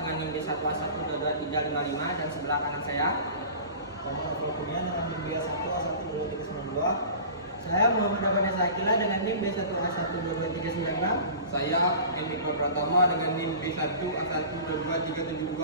dengan NIM B1A1222355 dan sebelah kanan saya. Kemudian dengan NIM B1A1222392. Saya Muhammad Abadi Sakila dengan NIM B1A1222396. Saya Hendrik Pratama dengan NIM B1A1222372.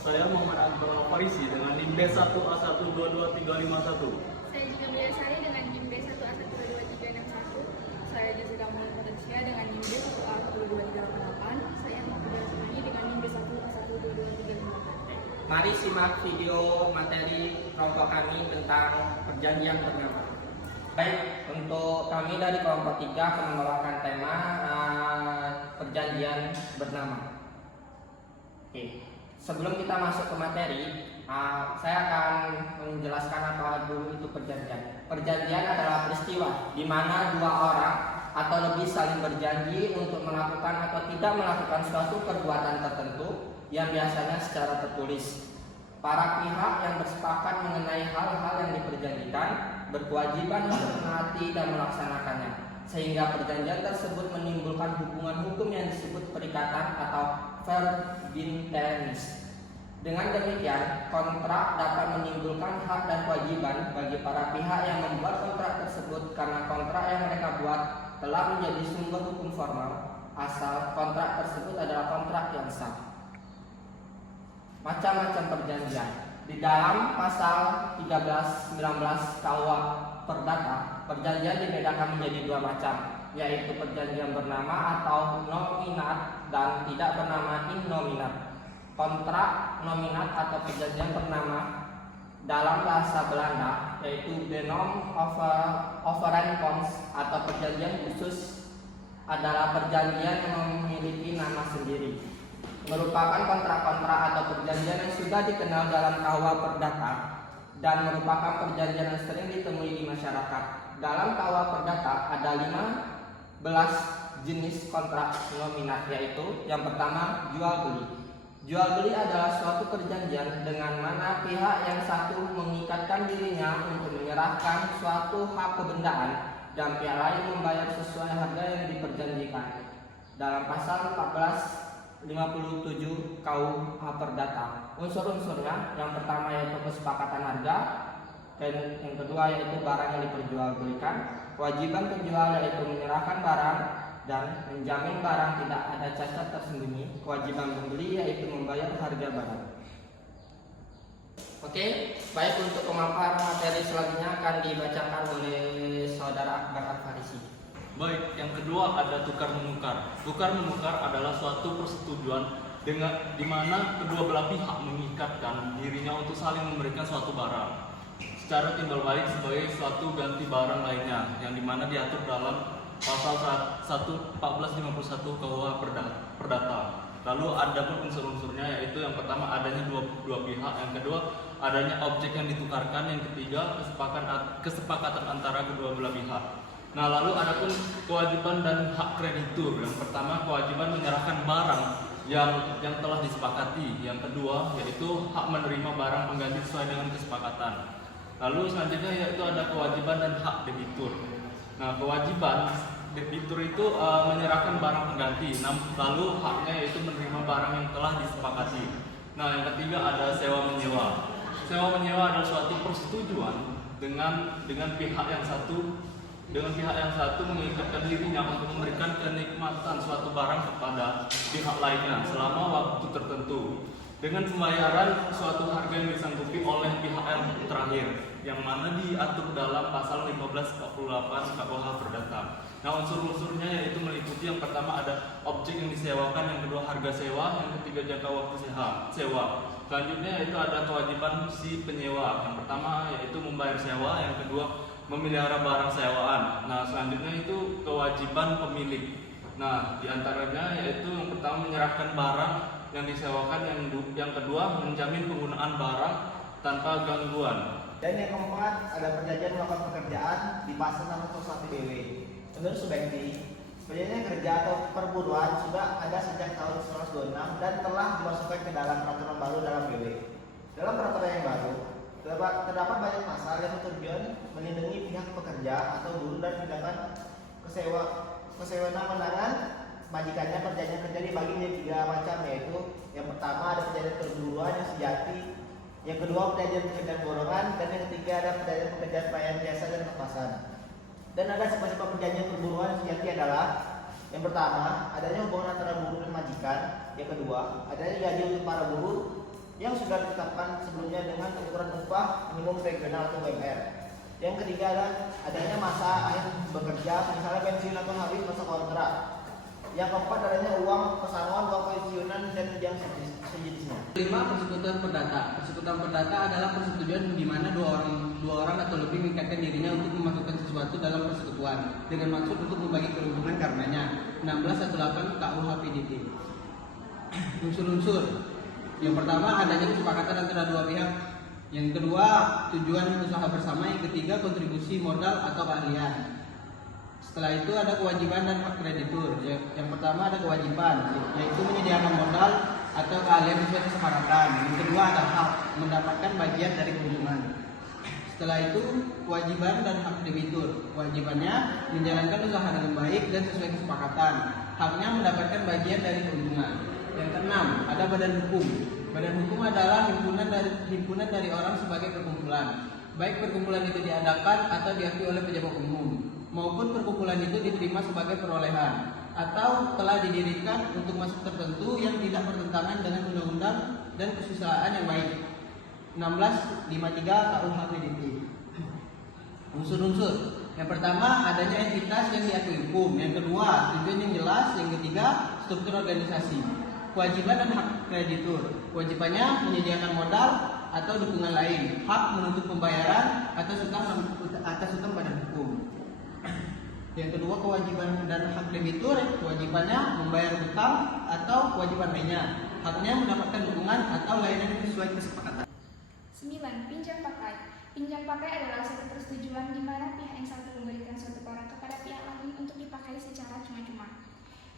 Saya Muhammad Akbar Farisi dengan NIM B1A1222351. Saya juga Biasari dengan NIM B1A1222361. Saya Jessica Muhammad Asia dengan NIM B1A12238. Saya Mahfudz Rasmani dengan NIM B1A12238. Mari simak video materi kelompok kami tentang perjanjian bernama. Baik, untuk kami dari kelompok 3 akan membawakan tema perjanjian bernama. Oke, sebelum kita masuk ke materi, saya akan menjelaskan apa dulu itu perjanjian. Perjanjian adalah peristiwa di mana dua orang atau lebih saling berjanji untuk melakukan atau tidak melakukan suatu perbuatan tertentu yang biasanya secara tertulis. Para pihak yang bersepakat mengenai hal-hal yang diperjanjikan berkewajiban untuk menaati dan melaksanakannya, sehingga perjanjian tersebut menimbulkan hubungan hukum yang disebut perikatan atau verbintenis. Dengan demikian, kontrak dapat menimbulkan hak dan kewajiban bagi para pihak yang membuat kontrak tersebut karena kontrak yang mereka buat telah menjadi sumber hukum formal asal kontrak tersebut adalah kontrak yang sah. Macam-macam perjanjian. Di dalam pasal 13-19 KUA Perdata, perjanjian dibedakan menjadi dua macam, yaitu perjanjian bernama atau nominat dan tidak bernama innominat. Kontrak nominat atau perjanjian bernama dalam bahasa Belanda yaitu benom overeenkomst atau perjanjian khusus adalah perjanjian yang memiliki nama sendiri, merupakan kontrak-kontrak atau perjanjian yang sudah dikenal dalam KUA Perdata dan merupakan perjanjian yang sering ditemui di masyarakat. Dalam KUA Perdata ada 15 jenis kontrak nominat, yaitu yang pertama jual beli. Jual beli adalah suatu perjanjian dengan mana pihak yang satu mengikatkan dirinya untuk menyerahkan suatu hak kebendaan dan pihak lain membayar sesuai harga yang diperjanjikan. Dalam pasal 1457 KUH Perdata, unsur-unsurnya yang pertama yaitu kesepakatan harga, dan yang kedua yaitu barang yang diperjualbelikan. Kewajiban penjual yaitu menyerahkan barang dan menjamin barang tidak ada cacat tersembunyi. Kewajiban pembeli yaitu membayar harga barang. Oke, baik, untuk pemaparan materi selanjutnya akan dibacakan oleh Saudara Akbar Al-Farisi. Baik, yang kedua ada tukar menukar. Tukar menukar adalah suatu persetujuan dengan di mana kedua belah pihak mengikatkan dirinya untuk saling memberikan suatu barang secara timbal balik sebagai suatu ganti barang lainnya, yang dimana diatur dalam pasal 1451 KUH Perdata. Lalu ada pun unsur-unsurnya, yaitu yang pertama adanya dua pihak, yang kedua adanya objek yang ditukarkan, yang ketiga kesepakatan antara kedua belah pihak. Nah, lalu ada pun kewajiban dan hak kreditur. Yang pertama kewajiban menyerahkan barang yang telah disepakati. Yang kedua yaitu hak menerima barang pengganti sesuai dengan kesepakatan. Lalu selanjutnya yaitu ada kewajiban dan hak debitur. Nah, kewajiban debitur itu menyerahkan barang pengganti. Lalu haknya yaitu menerima barang yang telah disepakati. Nah, yang ketiga ada sewa menyewa. Sewa menyewa adalah suatu persetujuan dengan pihak yang satu mengikatkan dirinya untuk memberikan kenikmatan suatu barang kepada pihak lainnya selama waktu tertentu dengan pembayaran suatu harga yang disanggupi oleh pihak yang terakhir, yang mana diatur dalam pasal 1548 KUH Perdata. Nah, unsur-unsurnya yaitu meliputi yang pertama ada objek yang disewakan, yang kedua harga sewa, yang ketiga jangka waktu sewa. Selanjutnya yaitu ada kewajiban si penyewa. Yang pertama yaitu membayar sewa, yang kedua memelihara barang sewaan. Nah, selanjutnya itu kewajiban pemilik. Nah, diantaranya yaitu yang pertama menyerahkan barang yang disewakan, yang kedua menjamin penggunaan barang tanpa gangguan. Dan yang keempat ada perjanjian melakukan pekerjaan di pasal 61 BW. Menurut Subekti, perjanjian kerja atau perburuan sudah ada sejak tahun 1926 dan telah dimasukkan ke dalam peraturan baru dalam BW. Dalam peraturan yang baru terdapat banyak pasal yang bertujuan melindungi pihak pekerja atau buruh dan tindakan kesewenang-wenangan majikannya. Perjanjian kerja dibagi menjadi 3 macam, yaitu Yang pertama ada perjanjian perburuan yang sejati, yang kedua perjanjian pekerjaan borongan, dan yang ketiga ada perjanjian pekerjaan pelayanan jasa dan lepasan. Dan ada sifat-sifat perjanjian perburuan yang sejati adalah yang pertama, adanya hubungan antara buruh dan majikan. Yang kedua, adanya gaji untuk para buruh yang sudah ditetapkan sebelumnya dengan ukuran upah minimum regional atau UMR. Yang ketiga adanya masa akhir bekerja, misalnya pensiun atau habis masa kontrak. Yang keempat adanya uang pesangon, uang pensiunan dan yang sejenisnya. Kelima, persekutuan perdata. Persekutuan perdata adalah persetujuan di mana dua orang atau lebih mengikatkan dirinya untuk memasukkan sesuatu dalam persekutuan dengan maksud untuk membagi keuntungan karenanya. 1618 KUH PDT. Unsur-unsur. Yang pertama, adanya kesepakatan antara dua pihak. Yang kedua, tujuan usaha bersama. Yang ketiga, kontribusi modal atau keahlian. Setelah itu ada kewajiban dan hak kreditur. Yang pertama ada kewajiban, yaitu menyediakan modal atau keahlian sesuai kesepakatan. Yang kedua ada hak, mendapatkan bagian dari keuntungan. Setelah itu kewajiban dan hak debitur. Kewajibannya menjalankan usaha dengan baik dan sesuai kesepakatan. Haknya mendapatkan bagian dari keuntungan. Yang keenam ada badan hukum. Badan hukum adalah himpunan dari orang sebagai perkumpulan. Baik perkumpulan itu diadakan atau diakui oleh pejabat umum, maupun perkumpulan itu diterima sebagai perolehan atau telah didirikan untuk maksud tertentu yang tidak bertentangan dengan undang-undang dan kesusilaan yang baik. 1653 KUH PDT. Unsur-unsur. Yang pertama adanya entitas yang diakui hukum. Yang kedua tujuan yang jelas. Yang ketiga struktur organisasi. Kewajiban dan hak kreditur. Kewajibannya menyediakan modal atau dukungan lain. Hak menuntut pembayaran atas hutang badan hukum. Yang kedua kewajiban dan hak debitur. Kewajibannya membayar hutang atau kewajiban lainnya. Haknya mendapatkan dukungan atau layanan sesuai kesepakatan. 9. Pinjam pakai. Pinjam pakai adalah suatu persetujuan di mana pihak yang satu memberikan suatu barang kepada pihak lain untuk dipakai secara cuma-cuma,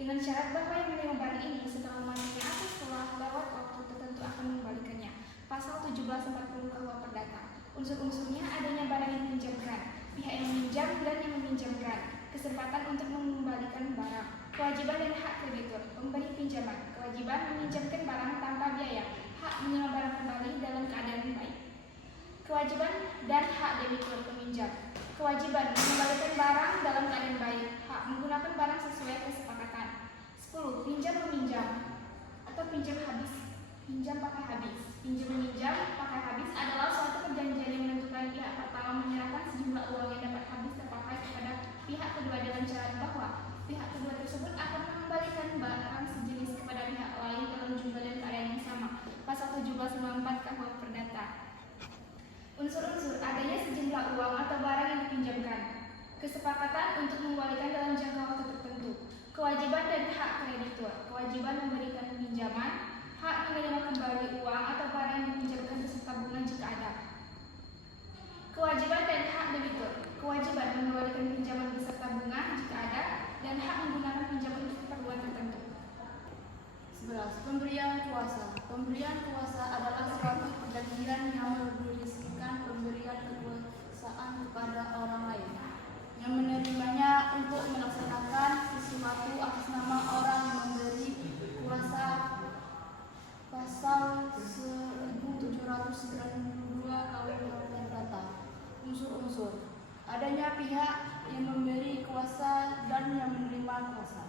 dengan syarat bahwa yang menerima barang ini setelah memakainya atau setelah lewat waktu tertentu akan mengembalikannya. Pasal 1740 KUH Perdata. Unsur-unsurnya adanya barang yang dipinjamkan, pihak yang meminjam dan yang meminjamkan, kesempatan untuk mengembalikan barang, kewajiban dan hak kreditur, pemberi pinjaman, kewajiban meminjamkan barang tanpa biaya, hak menerima barang kembali dalam keadaan baik, kewajiban dan hak debitur peminjam, kewajiban mengembalikan barang dalam keadaan baik, hak menggunakan barang sesuai kesepakatan. 10. Pinjam meminjam atau pinjam habis. Pinjam pakai habis. Pinjam meminjam pakai habis adalah suatu perjanjian yang menentukan pihak pertama menyerahkan sejumlah uang yang dapat habis terpakai kepada pihak kedua dengan syarat bahwa pihak kedua tersebut akan mengembalikan barang sejenis kepada pihak lain dalam jumlah dan keadaan yang sama. Pasal 1794 KUH Perdata. Unsur-unsur adanya sejumlah uang atau barang yang dipinjamkan, kesepakatan untuk mengembalikan dalam jangka waktu tertentu, kewajiban dan hak kreditur, kewajiban memberikan pinjaman, hak menerima kembali uang atau barang yang dipinjamkan beserta bunga jika ada, kewajiban dan hak debitur, kewajiban mengembalikan pinjaman beserta bunga jika ada, dan hak menggunakan pinjaman untuk keperluan tertentu. 11. Pemberian kuasa. Pemberian kuasa adalah suatu perjanjian yang berisikan pemberian kekuasaan kepada orang lain yang menerimanya untuk melaksanakan sesuatu atas nama orang yang memberi kuasa. Pasal 1792 KUH Perdata. Unsur-unsur adanya pihak yang memberi kuasa dan yang menerima kuasa,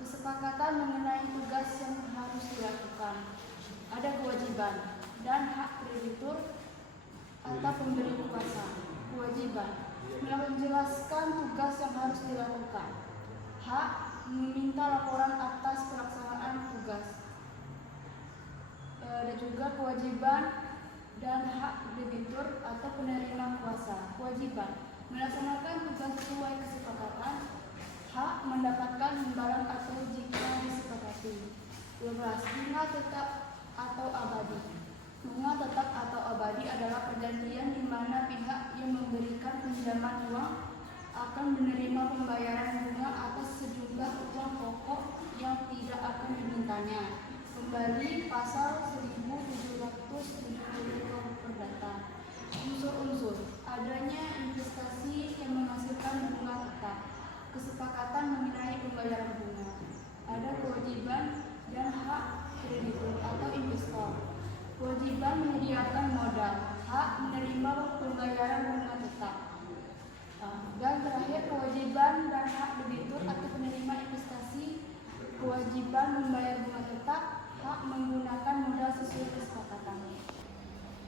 kesepakatan mengenai tugas yang harus dilakukan, ada kewajiban dan hak kreditur atau pemberi kuasa. Kewajiban menjelaskan tugas yang harus dilakukan, hak meminta laporan atas pelaksanaan tugas, dan juga kewajiban dan hak debitur atau penerima kuasa. Kewajiban melaksanakan tugas sesuai kesepakatan, hak mendapatkan imbalan atau jika disepakati. 12. Bunga tetap atau abadi. Bunga tetap atau abadi adalah perjanjian di mana pihak yang memberikan pinjaman uang akan menerima pembayaran bunga atas sejumlah uang pokok yang tidak akan dimintanya. Kembali pasal 1770 Perdata. Unsur-unsur adanya investasi yang menghasilkan bunga tetap, kesepakatan mengenai pembayaran bunga, ada kewajiban dan hak kreditur. menyediakan modal, hak menerima pembayaran bunga tetap. Dan terakhir, kewajiban dan hak debitur atau penerima investasi, kewajiban membayar bunga tetap, hak menggunakan modal sesuai kesepakatan.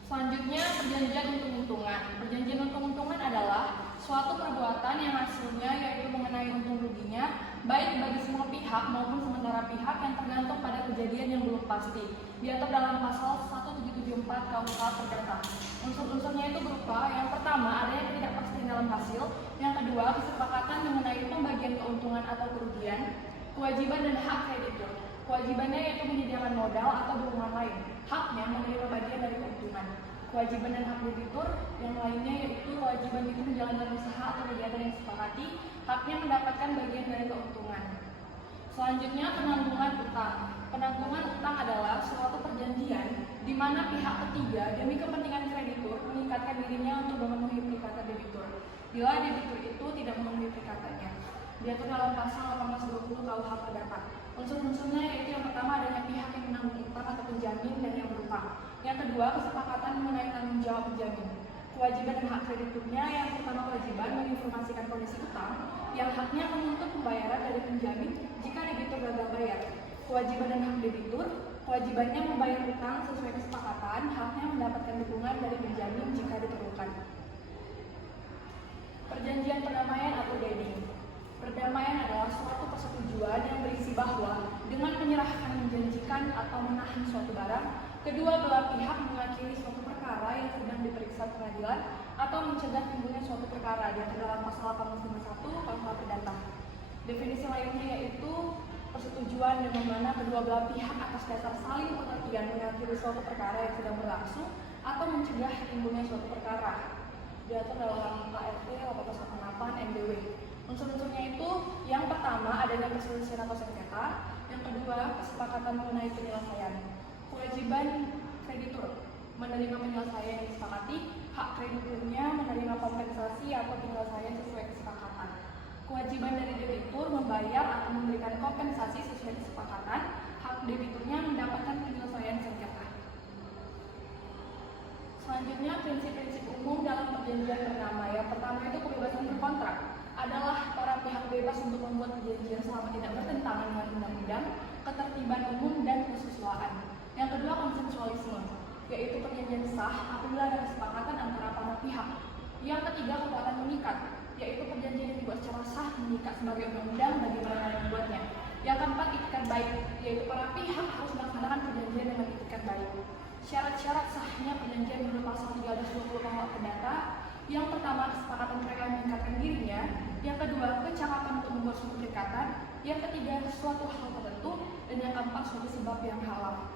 Selanjutnya, perjanjian untung-untungan. Perjanjian untung-untungan adalah suatu perbuatan yang hasilnya yaitu mengenai untung ruginya, baik bagi semua pihak maupun sementara pihak yang tergantung pada kejadian yang belum pasti. Diatur dalam pasal 1774 KUH Perdata. Unsur-unsurnya itu berupa yang pertama adanya ketidakpastian dalam hasil, yang kedua kesepakatan mengenai pembagian keuntungan atau kerugian, kewajiban dan hak kreditur. Kewajibannya yaitu menyediakan modal atau dukungan lain, haknya menerima bagian dari keuntungan. Kewajiban dan hak debitur yang lainnya yaitu kewajiban itu menjalankan usaha atau kegiatan yang disepakati, haknya mendapatkan bagian dari keuntungan. Selanjutnya, penanggungan utang. Penanggungan utang adalah suatu perjanjian di mana pihak ketiga demi kepentingan kreditur mengikatkan dirinya untuk memenuhi perikatan debitur. Bila debitur itu tidak memenuhi perikatannya, diatur dalam pasal 1820 KUH Perdata. Unsur-unsurnya yaitu yang pertama adanya pihak yang menanggung utang atau penjamin dan yang berutang. Yang kedua, kesepakatan mengenai tanggung jawab penjamin. Kewajiban dan hak krediturnya yang pertama kewajiban menginformasikan kondisi utang, yang haknya menuntut pembayaran dari penjamin jika debitur gagal bayar. Kewajiban dan hak debitur, kewajibannya membayar utang sesuai kesepakatan, haknya mendapatkan dukungan dari penjamin jika diperlukan. Perjanjian perdamaian atau deeding. Perdamaian adalah suatu persetujuan yang berisi bahwa dengan menyerahkan, menjanjikan, atau menahan suatu barang, kedua belah pihak mengakhiri suatu perkara yang sedang diperiksa pengadilan atau mencegah timbulnya suatu perkara diatur dalam pasal 1851 KUH Perdata. Definisi lainnya yaitu persetujuan dengan mana kedua belah pihak atas dasar saling pengertian mengakhiri suatu perkara yang sedang berlangsung atau mencegah timbulnya suatu perkara diatur dalam KRT 1888 MBW. Unsur-unsurnya itu yang pertama adanya perselisihan atau sengketa, yang kedua kesepakatan mengenai penyelesaian. Kewajiban kreditur menerima penyelesaian yang disepakati, hak krediturnya menerima kompensasi atau penyelesaian sesuai kesepakatan. Kewajiban dari debitur membayar atau memberikan kompensasi sesuai kesepakatan, hak debiturnya mendapatkan penyelesaian sengketa. Selanjutnya, prinsip-prinsip umum dalam perjanjian bernama. Yang pertama itu kebebasan berkontrak, adalah para pihak bebas untuk membuat perjanjian selama tidak bertentangan dengan undang-undang, ketertiban umum, dan kesesuaian. Yang kedua, konsensualisme, yaitu perjanjian sah apabila ada kesepakatan antara para pihak. Yang ketiga, kekuatan mengikat, yaitu perjanjian yang dibuat secara sah mengikat sebagai undang-undang bagi mereka yang membuatnya. Yang keempat, itikat baik, yaitu para pihak harus melaksanakan perjanjian dengan itikat baik. Syarat-syarat sahnya perjanjian menurut pasal 1320 KUH Perdata. Yang pertama, kesepakatan mereka meningkatkan dirinya. Yang kedua, kecakapan untuk membuat suatu perikatan. Yang ketiga, suatu hal tertentu. Dan yang keempat, suatu sebab yang halal.